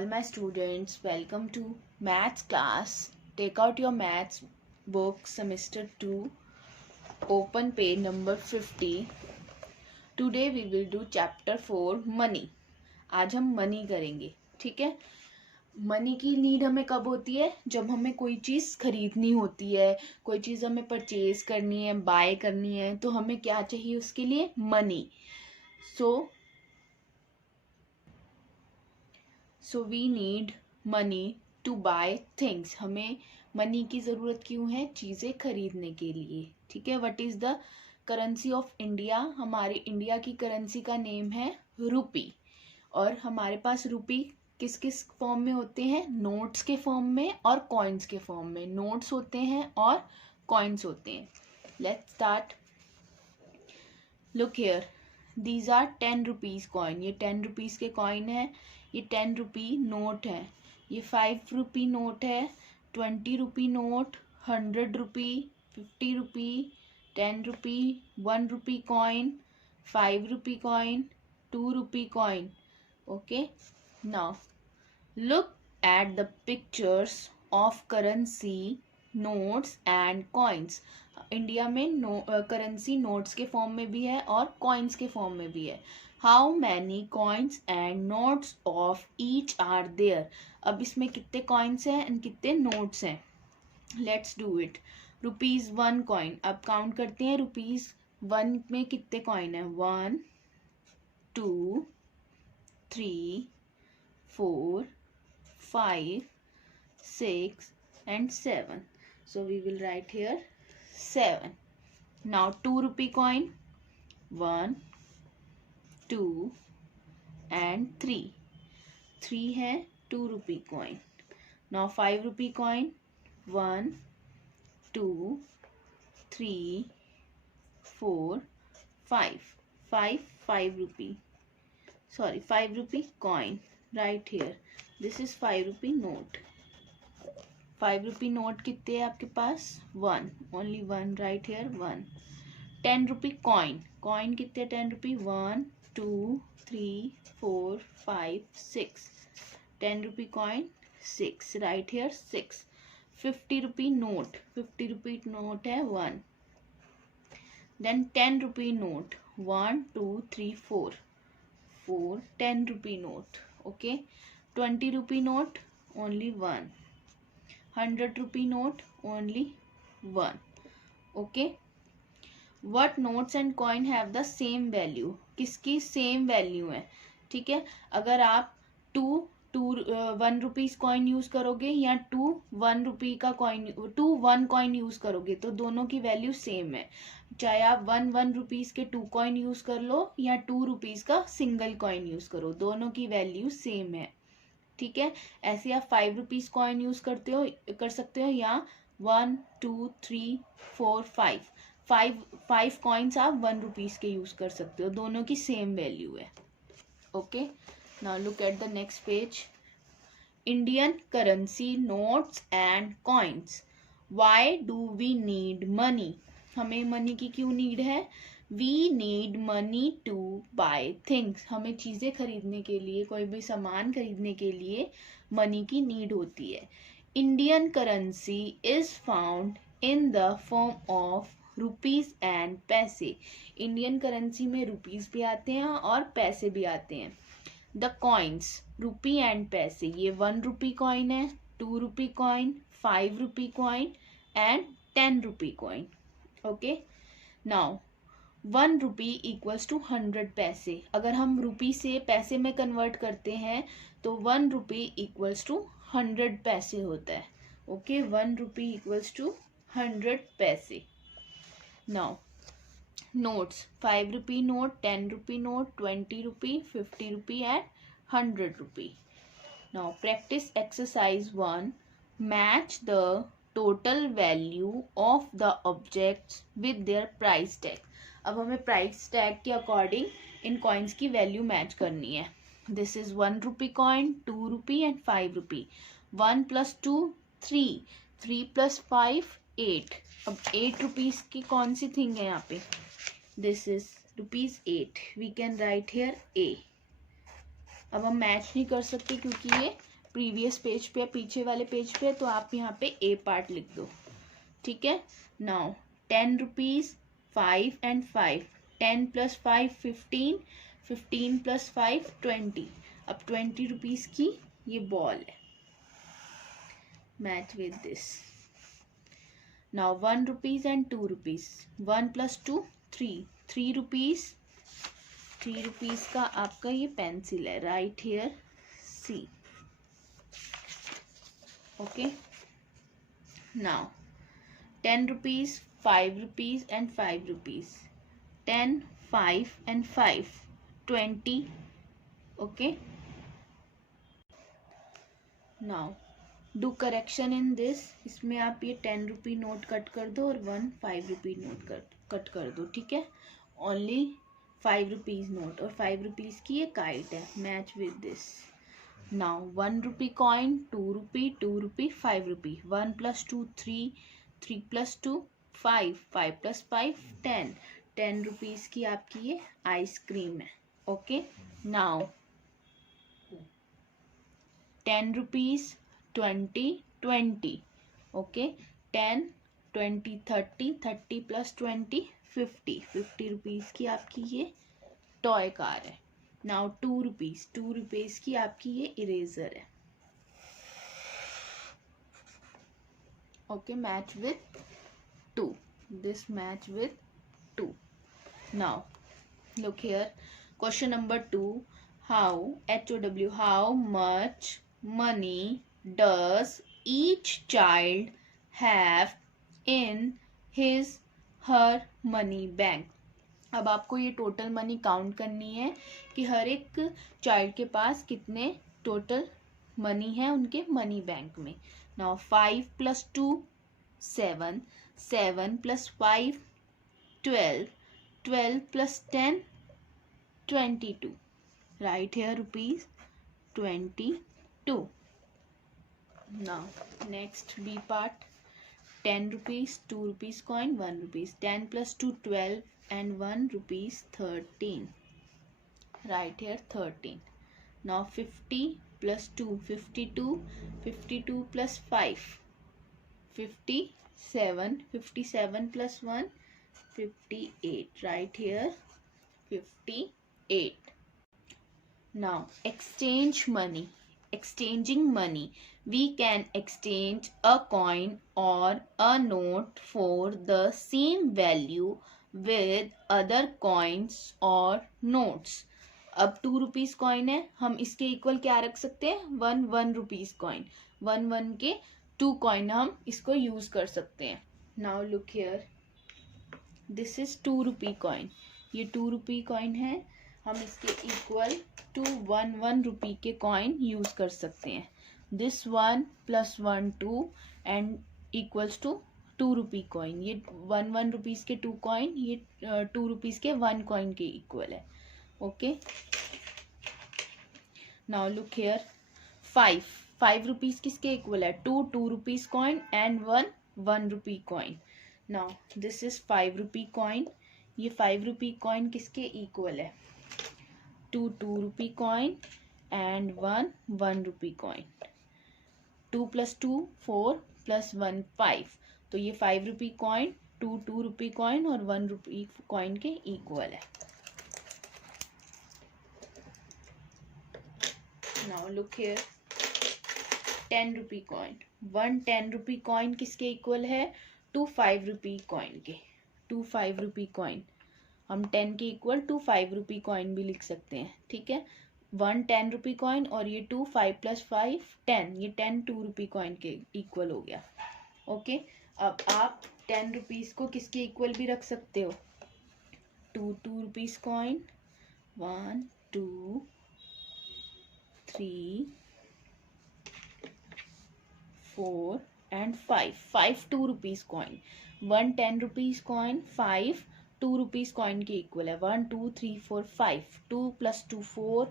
all my students, welcome to maths class. Take out your maths book, semester 2, open page number 50. Today we will do chapter 4, money. आज हम money करेंगे, ठीक है। Money की need हमें कब होती है? जब हमें कोई चीज़ खरीदनी होती है, कोई चीज़ हमें परचेज करनी है, बाय करनी है, तो हमें क्या चाहिए उसके लिए? Money. So we need money to buy things. हमें मनी की ज़रूरत क्यों है? चीज़ें खरीदने के लिए, ठीक है. What is the currency of India? हमारे इंडिया की करेंसी का नेम है रुपी. और हमारे पास रुपी किस किस फॉर्म में होते हैं? नोट्स के फॉर्म में और कॉइन्स के फॉर्म में. नोट्स होते हैं और कॉइन्स होते हैं. Let's start. Look here, these are 10 rupees coin. ये 10 रुपीज़ के कॉइन है. ये 10 रुपी नोट है. ये 5 रुपी नोट है, 20 rupee note, 100 rupee, 50 rupee, 10 rupee, 1 rupee coin, 5 rupee coin, 2 rupee coin. Okay, now look at the pictures of currency, notes and coins. India में currency notes के form में भी है और कॉइन्स के फॉर्म में भी है. How many coins and notes of each are there. अब इसमें कितने कॉइन्स हैं एंड कितने नोट्स हैं? Let's do it. ₹1 कॉइन. अब काउंट करते हैं. ₹1 में कितने कॉइन है? 1, 2, 3, 4, 5, 6 and 7. So we will write here 7. Now 2 rupee coin, 1, 2 and 3. 3 है 2 rupee coin. Now 5 rupee coin, 1, 2, 3, 4, 5. 5 rupee. Sorry, 5 rupee coin. Right here. This is 5 rupee note. 5 rupee note कितने है आपके पास? 1. Only 1. Right here 1. 10 rupee coin. Coin कितने? 10 rupee. 1, 2, 3, 4, 5, 6. 10 rupee coin 6. Right here 6. 50 rupee note. 50 rupee note है 1. Then 10 rupee note. 1, 2, 3, 4. 4. 10 rupee note. Okay. 20 rupee note, only 1. 100 rupee note, only 1. Okay. What notes and coin have the same value? किसकी same value है? ठीक है. अगर आप 1 rupees coin use करोगे या 1 रुपी का कॉइन 1 कॉइन यूज करोगे तो दोनों की वैल्यू सेम है. चाहे आप 1 रुपीज़ के 2 कॉइन यूज कर लो या 2 रुपीज़ का सिंगल कॉइन यूज करो, दोनों की वैल्यू सेम है. ठीक है. ऐसे आप 5 रुपीज़ कॉइन यूज कर सकते हो या 1, 2, 3, 4, 5 कॉइन्स आप 1 रुपीज़ के यूज कर सकते हो, दोनों की सेम वैल्यू है. Okay. Now look at the next page. Indian currency notes and coins. Why do we need money? हमें मनी की क्यों नीड है? We need money to buy things. हमें चीज़ें खरीदने के लिए, कोई भी सामान खरीदने के लिए मनी की नीड होती है. Indian currency is found in the form of rupees and पैसे. इंडियन करेंसी में रुपीज़ भी आते हैं और पैसे भी आते हैं. द कॉइन्स, रुपी एंड पैसे. ये 1 रुपी कॉइन है, 2 rupee coin, 5 rupee coin and 10 rupee coin. Okay. Now 1 rupee equals to 100 paise. अगर हम रुपी से पैसे में कन्वर्ट करते हैं तो 1 रुपी इक्वल्स टू 100 पैसे होता है. ओके. 1 रुपी इक्वल्स टू 100 पैसे. Now notes. 5 rupee note, 10 rupee note, 20 rupee, 50 rupee and 100 rupee. Now practice exercise 1. Match the total value of the objects with their price tag. अब हमें price tag के according इन coins की value match करनी है. This is 1 rupee coin, 2 rupee and 5 रुपी. 1 + 2 3, 3 + 5 8. अब 8 rupees की कौन सी thing है यहाँ पे? This is ₹8. We can write here A. अब हम मैच नहीं कर सकते क्योंकि ये प्रीवियस पेज पे, पीछे वाले पेज पे, तो आप यहाँ पे ए पार्ट लिख दो, ठीक है। Now 10 rupees, 5 and 5, 10 plus 5 15, 15 plus 5 20। अब 20 रुपीज की ये बॉल है, match with this. Now 1 rupees and 2 rupees, 1 plus 2 3, 3 rupees, 3 rupees का आपका ये पेंसिल है, right here see, okay. Now 10 rupees, 5 rupees and 5 rupees, 10, 5 and 5, 20, okay. Now do correction in this, इसमें आप ये 10 रुपी नोट कट कर दो और 1 5 रुपी नोट कट कर दो, ठीक है। ओनली 5 रुपीज नोट और 5 रुपीज की ये काइट है, match with this. Now 1 rupee coin, 2 rupee, 2 rupee, 5 rupee, 1 plus 2 3, 3 plus 2 5, 5 plus 5 10, 10 rupees की आपकी ये आइसक्रीम है, okay. Now 10 rupees, 20 20, okay, 10 20 30, 30 plus 20 50, 50 rupees की आपकी ये टॉय कार है। नाउ 2 रुपीज, 2 रुपीज की आपकी ये इरेजर है, okay, match with 2, this match with 2. Now look here, question number 2, how much money does each child have in his her money bank? अब आपको ये टोटल मनी काउंट करनी है कि हर एक चाइल्ड के पास कितने टोटल मनी है उनके मनी बैंक में। Now 5 plus 2 7, 7 plus 5 12, 12 plus 10 22, right here rupees 22। Now next B part, 10 rupees, 2 rupees coin, 1 rupees, 10 plus 2 12 and 1 rupees 13, right here 13. Now 50 plus 2 52, 52 plus 5 57, 57 plus 1 58, right here 58. Now exchange money, exchanging money, we can exchange a coin or a note for the same value with other coins or notes. अब 2 rupees coin है, हम इसके equal क्या रख सकते हैं, 1 rupees coin, 1 के 2 coin हम इसको यूज कर सकते हैं। Now look here, this is 2 rupee coin, ये 2 रुपी कॉइन है, हम इसके इक्वल टू 1 रुपी के कॉइन यूज कर सकते हैं। This 1 plus 1 2 and equals to 2 rupee coin, ये 1 रुपीज के 2 कॉइन, ये 2 रुपीज के 1 कॉइन के इक्वल है, okay. Now look here, 5 rupees किसके इक्वल है, 2 rupees coin and 1 rupee coin. Now this is 5 rupee coin, ये 5 रुपी कॉइन किसके इक्वल है, 2 rupee coin and 1 rupee coin. 2 plus 2 4 plus 1 5, तो ये 5 रुपी कॉइन 2 रुपी कॉइन और 1 rupee coin के equal है। Now look here, 10 rupee coin, 10 rupee coin किसके equal है, 5 रुपी कॉइन के, 5 रुपी कॉइन, हम 10 के इक्वल 5 रुपी कॉइन भी लिख सकते हैं, ठीक है। 10 रुपी कॉइन और ये 5 प्लस 5 10, ये 2 रुपी कॉइन के इक्वल हो गया, ओके। अब आप 10 रुपीज को किसके इक्वल भी रख सकते हो, 2 rupees coin, 1 2 3 4 and 5 2 rupees coin, 10 rupees coin, 5 2 rupees coin के इक्वल है, 1 2 3 4 5, 2 plus 2 4,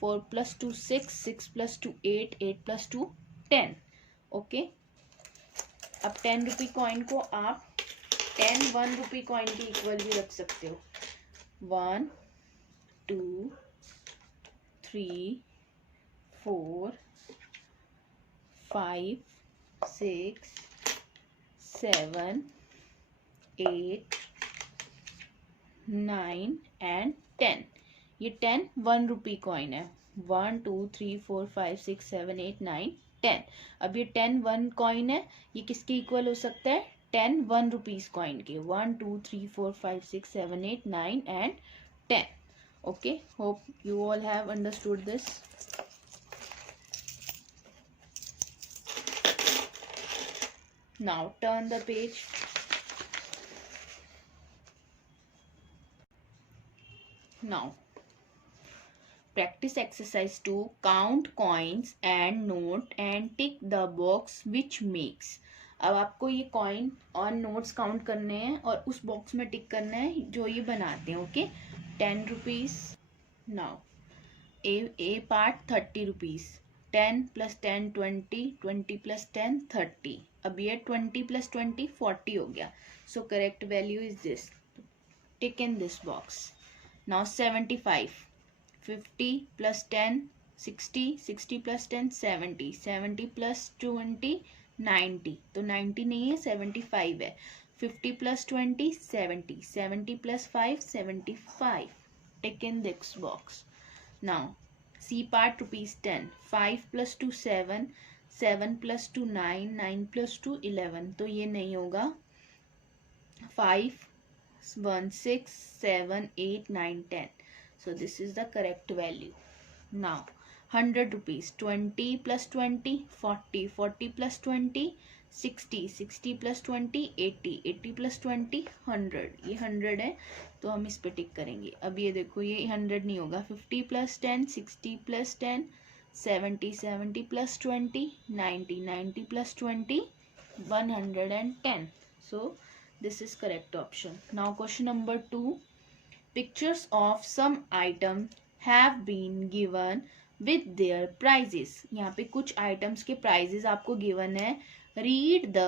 4 plus 2 6, 6 plus 2 8, 8 plus 2 10, okay. अब 10 रुपी कॉइन को आप 1 रुपी कॉइन के इक्वल भी रख सकते हो, 1 2 3 4 5, 6, 7, 8, 9 एंड 10। ये 10 1 रुपी कॉइन है। 1 2 3 4 5 6 7 8 9 10। अब ये 10 1 कॉइन है, ये किसके इक्वल हो सकता है? 10 1 रुपीज कॉइन के। 1 2 3 4 5 6 7 8 9 and 10। Okay, hope you all have understood this. Now turn the page. Now practice exercise 2. Count coins and note and tick the box which makes. अब आपको ये कॉइन और नोट्स काउंट करने हैं और उस बॉक्स में टिक करना है जो ये बनाते हैं। Okay, 10 rupees. नाउ ए पार्ट 30 रुपीज। 10 + 10 20, 20 + 10 30। अब ये 20 + 20 40 हो गया। So correct value is this. Tick in this box. Now 75। 50 + 10 60, 60 + 10 70, 70 + 20 90। तो 90 नहीं है, 75 है। 50 + 20 70, 70 + 5 75। टिक in this box. Now C part ₹10. 5 + 2 7, 7 + 2 9, 9 + 2 11। तो ये नहीं होगा। 5 1 6 7 8 9 10। So this is the correct value. Now 100 rupees. 20 + 20 40, 40 + 20 60, 60 + 20 80, 80 + 20 100। ये 100 है तो हम इस पे टिक करेंगे। अब ये देखो, ये 100 नहीं होगा। 50 + 10 60 + 10 70, 70 + 20 90, 90 + 20 110। So this is correct option. Now question number 2. Pictures of some item have been given with their prices. यहाँ पे कुछ आइटम्स के प्राइजेस आपको गिवन है। Read the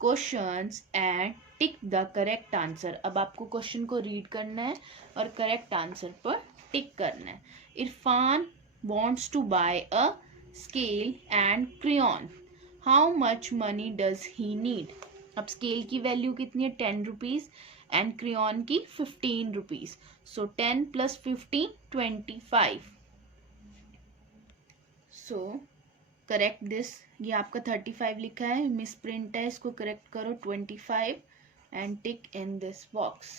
questions and tick the correct answer. अब आपको क्वेश्चन को रीड करना है और करेक्ट आंसर पर टिक करना है। Irfan wants to buy a scale and crayon. How much money does he need? अब स्केल की वैल्यू कितनी है? 10 रुपीज एंड क्रेयॉन की 15 rupees. So 10 + 15 25। So correct this. ये आपका 35 लिखा है, मिस प्रिंट है, इसको करेक्ट करो 25 and tick in this box.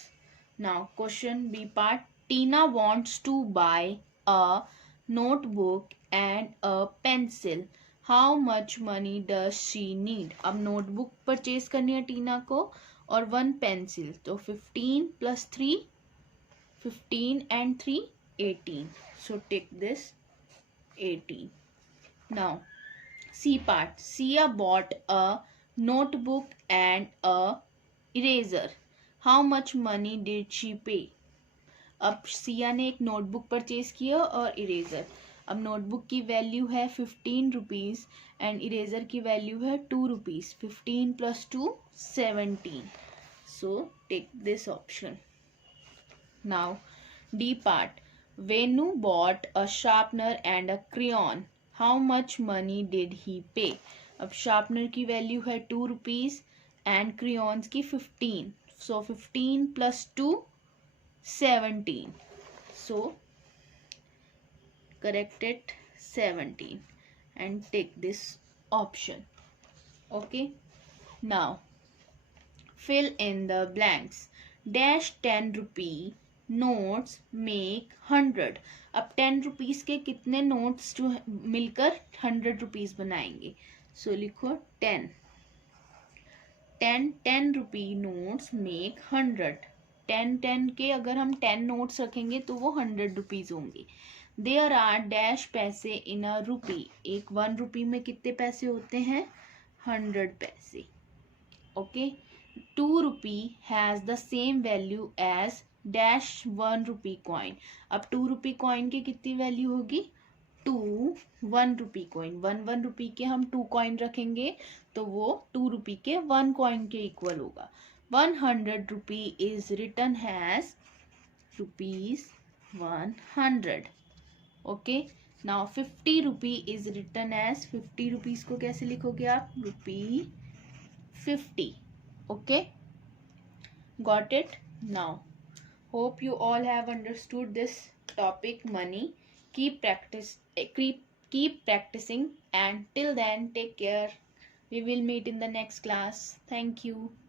Now question B part. Tina wants to buy a notebook and a pencil. How much money does she need? अब notebook purchase करनी है टीना को और 1 पेंसिल। तो 15 + 3 15 and 3 18। So tick this 18। Now C part. Sia bought a notebook and a eraser. How much money did she pay? अब सिया ने एक notebook purchase किया और इरेजर। अब नोटबुक की वैल्यू है 15 रुपीज एंड इरेजर की वैल्यू है 2 rupees. 15 + 2 17। So take this option. Now D part. When you bought a sharpener and a crayon. How much money did he pay? अब शार्पनर की value है 2 रुपीज एंड क्रेयॉन्स की 15। सो 15 + 2 17। So correct it 17 and take this option. Okay, now fill in the blanks. Dash 10 rupee notes make 100. अब 10 rupees के कितने notes जो मिलकर 100 rupees बनाएंगे? सो लिखो 10 10 रुपी नोट्स मेक 100। 10 के अगर हम 10 नोट्स रखेंगे तो वो 100 रुपीज होंगे। देयर आर डैश पैसे इन अ रुपी। एक 1 रुपी में कितने पैसे होते हैं? 100 पैसे। Okay, 2 rupee has the same value as dash 1 rupee coin. अब 2 रुपी कॉइन की कितनी वैल्यू होगी? 2 1 रुपी कॉइन। 1 रुपी के हम 2 कॉइन रखेंगे तो वो 2 रुपी के 1 कॉइन के इक्वल होगा। 100 rupee is written as rupees 100. Okay, now 50 rupee is written as 50 rupees को कैसे लिखोगे आप? ₹50. Okay, got it? Now hope you all have understood this topic money. Keep practicing, and till then take care. We will meet in the next class. Thank you.